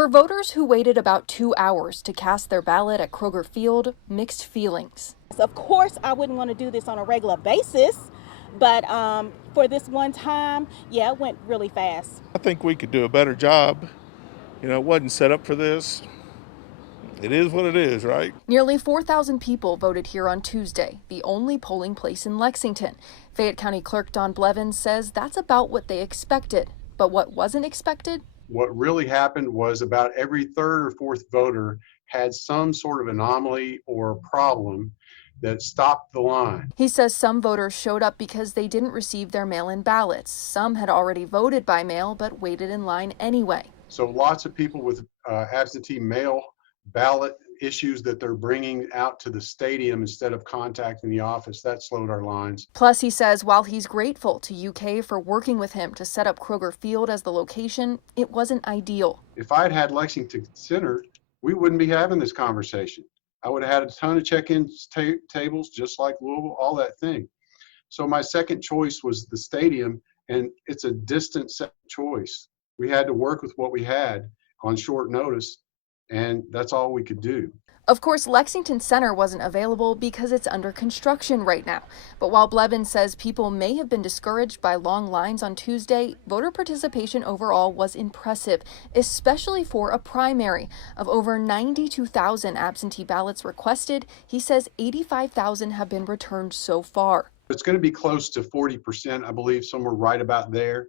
For voters who waited about 2 hours to cast their ballot at Kroger Field, mixed feelings. Of course, I wouldn't want to do this on a regular basis, but for this one time, yeah, it went really fast. I think we could do a better job. It wasn't set up for this. It is what it is, right? Nearly 4,000 people voted here on Tuesday, the only polling place in Lexington. Fayette County Clerk Don Blevins says that's about what they expected. But what wasn't expected? What really happened was about every third or fourth voter had some sort of anomaly or problem that stopped the line. He says some voters showed up because they didn't receive their mail-in ballots. Some had already voted by mail but waited in line anyway. So lots of people with absentee mail ballot issues that they're bringing out to the stadium instead of contacting the office, that slowed our lines. Plus, he says while he's grateful to UK for working with him to set up Kroger Field as the location, it wasn't ideal. If I'd had Lexington Center, we wouldn't be having this conversation. I would have had a ton of check-in tables, just like Louisville, all that thing. So my second choice was the stadium, and it's a distant second choice. We had to work with what we had on short notice, and that's all we could do. Of course, Lexington Center wasn't available because it's under construction right now. But while Blevins says people may have been discouraged by long lines on Tuesday, voter participation overall was impressive, especially for a primary. Of over 92,000 absentee ballots requested, he says 85,000 have been returned so far. It's going to be close to 40%, I believe, somewhere right about there.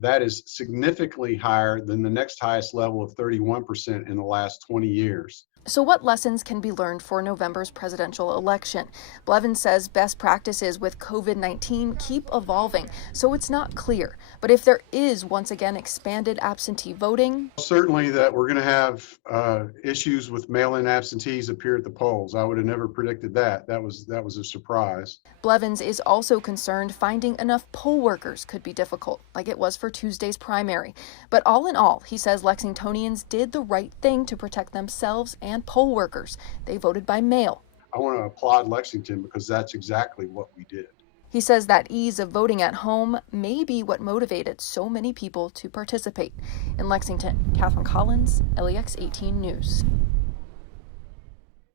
That is significantly higher than the next highest level of 31% in the last 20 years. So what lessons can be learned for November's presidential election? Blevins says best practices with COVID-19 keep evolving, so it's not clear. But if there is once again expanded absentee voting, certainly that we're going to have issues with mail-in absentees appear at the polls. I would have never predicted that. That was a surprise. Blevins is also concerned finding enough poll workers could be difficult, like it was for Tuesday's primary. But all in all, he says Lexingtonians did the right thing to protect themselves and poll workers. They voted by mail. I want to applaud Lexington because that's exactly what we did. He says that ease of voting at home may be what motivated so many people to participate. In Lexington, Catherine Collins, LEX 18 News.